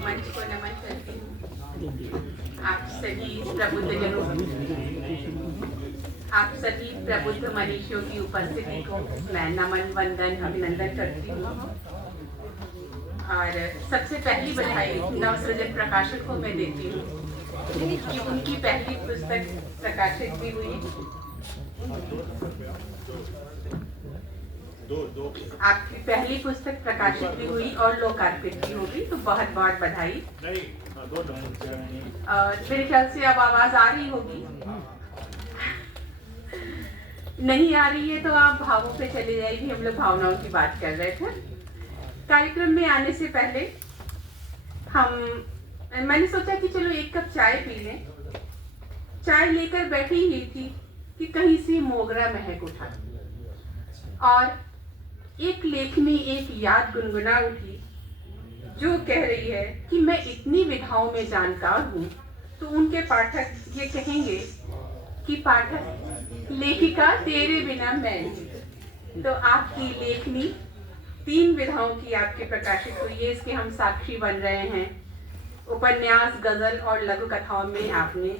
मंच को नमन करती हूँ। आप सभी प्रबुद्धजनों, आप सभी प्रबुद्ध मनीषियों की उपस्थिति को मैं नमन, वंदन, अभिनंदन करती हूँ। और सबसे पहली बधाई नवसृजन प्रकाशक को मैं देती हूँ कि उनकी पहली पुस्तक प्रकाशित भी हुई। आपकी पहली पुस्तक प्रकाशित भी हुई और लोकार्पित भी होगी, तो बहुत बहुत बधाई। मेरे ख्याल से अब आवाज आ रही होगी। नहीं आ रही है तो आप भावों पे चले जाइए। हम लोग भावनाओं की बात कर रहे थे। कार्यक्रम में आने से पहले मैंने सोचा कि चलो एक कप चाय पी लें। चाय लेकर बैठी ही थी कि कहीं से मोगरा महक उठा और एक लेखनी, एक याद गुनगुना उठी जो कह रही है कि मैं इतनी विधाओं में जानकार हूँ। तो उनके पाठक ये कहेंगे कि पाठक, लेखिका तेरे बिना मैं नहीं। तो आपकी लेखनी 3 विधाओं की आपकी प्रकाशित हुई है, इसके हम साक्षी बन रहे हैं। उपन्यास, गजल और लघु कथाओं में आपने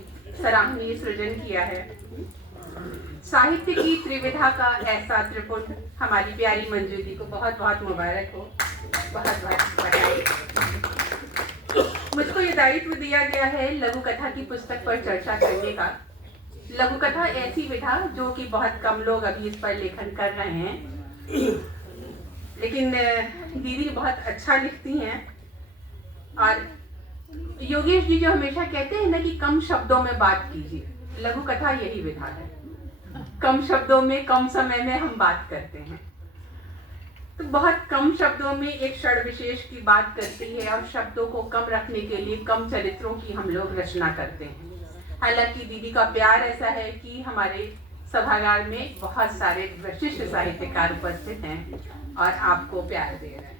सराहनीय सृजन किया है। साहित्य की त्रिविधा का ऐसा त्रिपुट हमारी प्यारी मंजू दी को बहुत बहुत मुबारक हो, बहुत बहुत बधाई। मुझको ये दायित्व दिया गया है लघु कथा की पुस्तक पर चर्चा करने का। लघु कथा ऐसी विधा जो कि बहुत कम लोग अभी इस पर लेखन कर रहे हैं, लेकिन दीदी बहुत अच्छा लिखती हैं। और योगेश जी जो हमेशा कहते हैं ना कि कम शब्दों में बात कीजिए, लघु कथा यही विधा है। कम शब्दों में, कम समय में हम बात करते हैं। तो बहुत कम शब्दों में एक क्षण विशेष की बात करती है और शब्दों को कम रखने के लिए कम चरित्रों की हम लोग रचना करते हैं। हालांकि दीदी का प्यार ऐसा है कि हमारे सभागार में बहुत सारे विशिष्ट साहित्यकार उपस्थित हैं और आपको प्यार दे रहे हैं।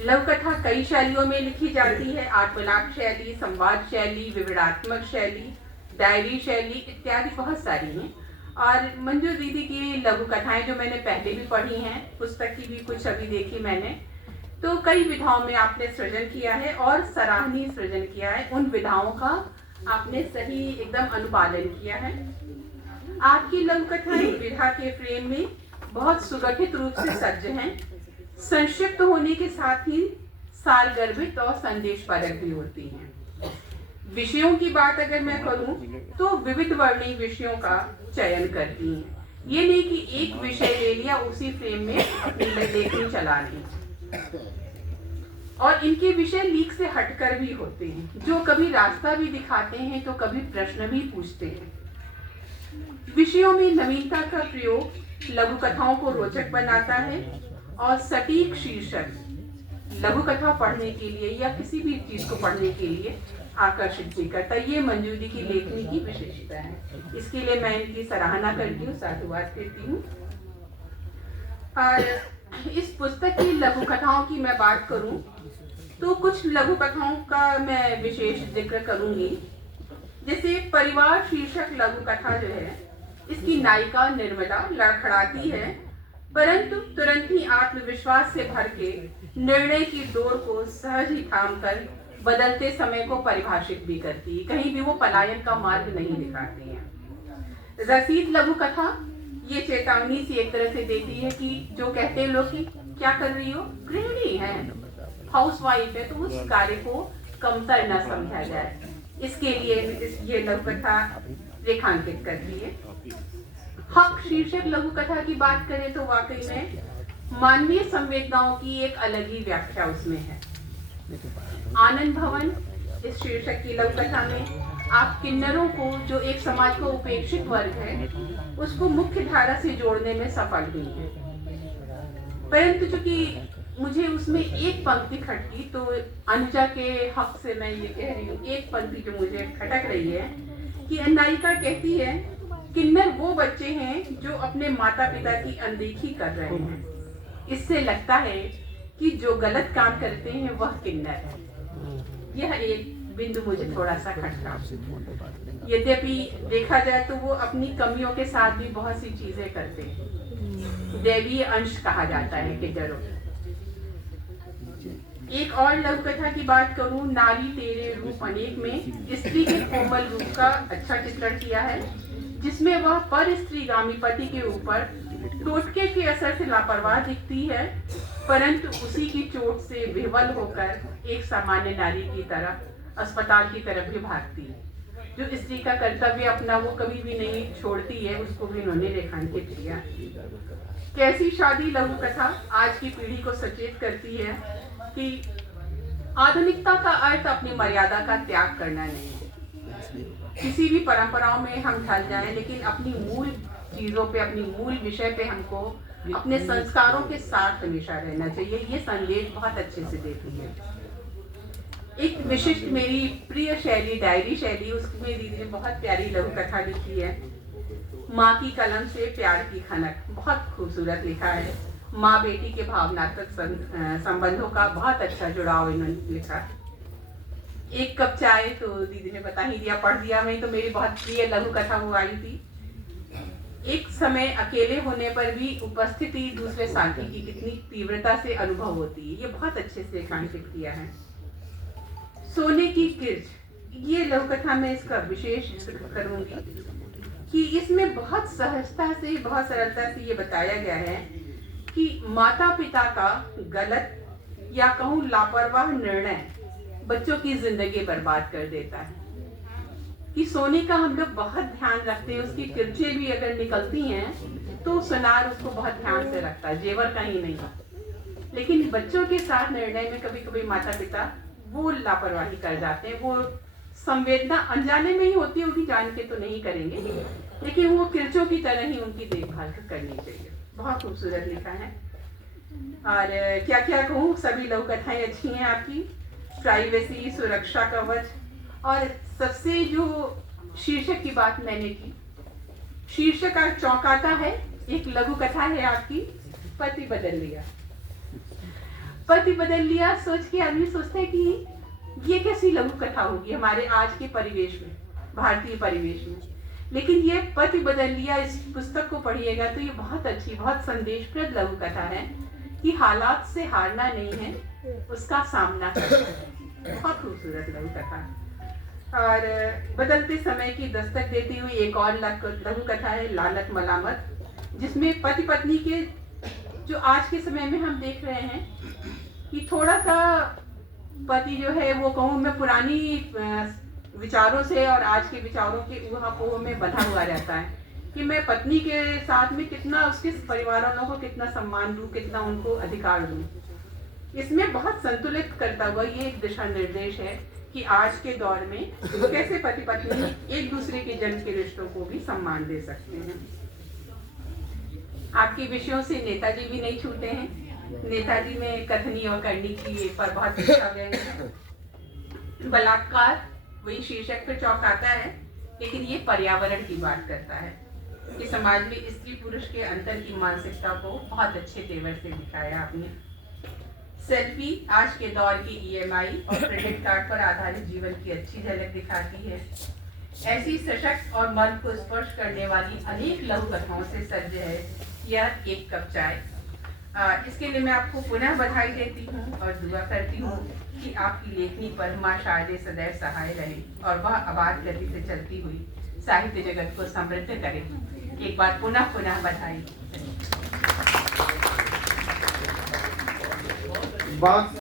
लघु कथा कई शैलियों में लिखी जाती है। आत्मलाप शैली, संवाद शैली, विवरणात्मक शैली, डायरी शैली इत्यादि बहुत सारी हैं। और मंजू दीदी की लघु कथाएं जो मैंने पहले भी पढ़ी हैं, पुस्तक की भी कुछ अभी देखी मैंने, तो कई विधाओं में आपने सृजन किया है और सराहनीय सृजन किया है। उन विधाओं का आपने सही एकदम अनुपालन किया है। आपकी लघु कथाएं विधा के फ्रेम में बहुत सुगठित रूप से सज्ज हैं, संक्षिप्त होने के साथ ही सारगर्भित और संदेशपरक भी होती हैं। विषयों की बात अगर मैं करूं तो विविध वर्णीय विषयों का चयन करती हैं। ये नहीं कि एक विषय ले लिया उसी फ्रेम में अपनी लेखनी चला ली। और इनके विषय लीक से हटकर भी होते हैं, जो कभी रास्ता भी दिखाते हैं तो कभी प्रश्न भी पूछते हैं। विषयों में नवीनता का प्रयोग लघु कथाओं को रोचक बनाता है और सटीक शीर्षक लघु कथा पढ़ने के लिए या किसी भी चीज को पढ़ने के लिए आकर्षित भी करता है। ये मंजू दी की लेखनी की विशेषता है। इसके लिए मैं इनकी सराहना करती हूँ, साधुवाद करती हूँ। और इस पुस्तक की लघु कथाओं की मैं बात करूं तो कुछ लघु कथाओं का मैं विशेष जिक्र करूंगी। जैसे परिवार शीर्षक लघु कथा जो है, इसकी नायिका निर्मला लड़खड़ाती है, परंतु तुरंत ही आत्मविश्वास से भर के निर्णय की डोर को सहज ही थाम कर बदलते समय को परिभाषित भी करती है। कहीं भी वो पलायन का मार्ग नहीं दिखाती है। रसीद लघु कथा ये चेतावनी सी एक तरह से देती है कि जो कहते हैं लोग कि क्या कर रही हो, गृहिणी है, हाउसवाइफ है, तो उस कार्य को कमतर न समझा जाए, इसके लिए ये लघु कथा रेखांकित करती है। हक शीर्षक लघु कथा की बात करें तो वाकई में मानवीय संवेदनाओं की एक अलग ही व्याख्या उसमें है। आनंद भवन इस शीर्षक की लघु कथा में आप किन्नरों को, जो एक समाज को उपेक्षित वर्ग है, उसको मुख्य धारा से जोड़ने में सफल हुई है। परंतु चूंकि मुझे उसमें एक पंक्ति खटकी, तो अनुजा के हक से मैं ये कह रही हूँ, एक पंक्ति जो मुझे खटक रही है कि नायिका कहती है, किन्नर वो बच्चे हैं जो अपने माता पिता की अनदेखी कर रहे हैं। इससे लगता है कि जो गलत काम करते हैं वह किन्नर है। यह एक बिंदु मुझे थोड़ा सा खटका। यद्यपि देखा जाए तो वो अपनी कमियों के साथ भी बहुत सी चीजें करते हैं। दैवीय अंश कहा जाता है किन्नरों। एक और लघु कथा की बात करूं, नारी तेरे रूप अनेक में स्त्री के कोमल रूप का अच्छा चित्रण किया है, जिसमें वह पर स्त्रीगामी पति के ऊपर टोटके के असर से लापरवाह दिखती है, परंतु उसी की चोट से विह्वल होकर एक सामान्य नारी की तरह अस्पताल की तरफ भी भागती है। जो स्त्री का कर्तव्य अपना वो कभी भी नहीं छोड़ती है, उसको भी उन्होंने रेखांकित किया। कैसी शादी लघु कथा आज की पीढ़ी को सचेत करती है कि आधुनिकता का अर्थ अपनी मर्यादा का त्याग करना नहीं है। किसी भी परंपराओं में हम ढल जाएं, लेकिन अपनी मूल चीजों पे, अपनी मूल विषय पे हमको अपने संस्कारों के साथ हमेशा रहना चाहिए। ये संदेश बहुत अच्छे से देती है। एक विशिष्ट मेरी प्रिय शैली, डायरी शैली, उसमें दीदी ने बहुत प्यारी लघु कथा लिखी है। माँ की कलम से प्यार की खनक, बहुत खूबसूरत लिखा है। माँ बेटी के भावनात्मक संबंधों का बहुत अच्छा जुड़ाव इन्होंने लिखा। एक कप चाय, तो दीदी ने बता ही दिया, पढ़ दिया मैं, तो मेरी बहुत प्रिय लघु कथा वो आई थी। एक समय अकेले होने पर भी उपस्थिति दूसरे साथी की कितनी तीव्रता से अनुभव होती है, ये बहुत अच्छे से रेखांकित किया है। सोने की किर्च, ये लघु कथा में इसका विशेष करूंगी कि इसमें बहुत सहजता से, बहुत सरलता से ये बताया गया है कि माता पिता का गलत या कहूँ लापरवाह निर्णय बच्चों की जिंदगी बर्बाद कर देता है। कि सोने का हम लोग बहुत ध्यान रखते हैं, उसकी किरचें भी अगर निकलती हैं तो सुनार उसको बहुत ध्यान से रखता है, जेवर कहीं नहीं। लेकिन बच्चों के साथ निर्णय में कभी कभी माता पिता वो लापरवाही कर जाते हैं। वो संवेदना अनजाने में ही होती है, उनकी जान के तो नहीं करेंगे, लेकिन वो किरचों की तरह ही उनकी देखभाल करनी चाहिए। बहुत खूबसूरत लिखा है। और क्या क्या कहूँ, सभी लघु कथाएं अच्छी हैं आपकी। प्राइवेसी, सुरक्षा कवच, और सबसे जो शीर्षक की बात मैंने की, शीर्षक का चौंकाता है। एक लघु कथा है आपकी, पति बदल लिया। पति बदल लिया सोच के आदमी सोचता है कि ये कैसी लघु कथा होगी हमारे आज के परिवेश में, भारतीय परिवेश में। लेकिन ये पति बदल लिया, इस पुस्तक को पढ़िएगा तो ये बहुत अच्छी, बहुत संदेशप्रद लघु कथा है कि हालात से हारना नहीं है, उसका सामना करना है। बहुत खूबसूरत लघु कथा। और बदलते समय की दस्तक देती हुई एक और लघु कथा है, लानत मलामत, जिसमें पति पत्नी के जो आज के समय में हम देख रहे हैं कि थोड़ा सा पति जो है वो कहूँ मैं पुरानी विचारों से और आज के विचारों के ऊहापोह में बंधा हुआ रहता है कि मैं पत्नी के साथ में कितना, उसके परिवार वालों को कितना सम्मान दूं, कितना उनको अधिकार दूं। इसमें बहुत संतुलित करता हुआ ये एक दिशा निर्देश है कि आज के दौर में कैसे पति पत्नी एक दूसरे के जन्म के रिश्तों को भी सम्मान दे सकते हैं। आपके विषयों से नेताजी भी नहीं छूटे हैं। नेताजी में कथनी और करनी की पर बहुत लिखा गया है। बलात्कार वही शीर्षक पे चौंकाता है, लेकिन ये पर्यावरण की बात करता है कि समाज में स्त्री पुरुष के अंतर की मानसिकता को बहुत अच्छे तेवर से दिखाया आपने। सेल्फी आज के दौर की EMI और क्रेडिट कार्ड पर आधारित जीवन की अच्छी झलक दिखाती है। ऐसी सशक्त और मन को स्पर्श करने वाली अनेक लघु कथाओं से सज्ज है यह एक कप चाय। इसके लिए मैं आपको पुनः बधाई देती हूँ और दुआ करती हूँ कि आपकी लेखनी पर माँ शारदे सदैव सहाय रहे और वह अबाध गति से चलती हुई साहित्य जगत को समृद्ध करे। एक बार पुनः बधाई।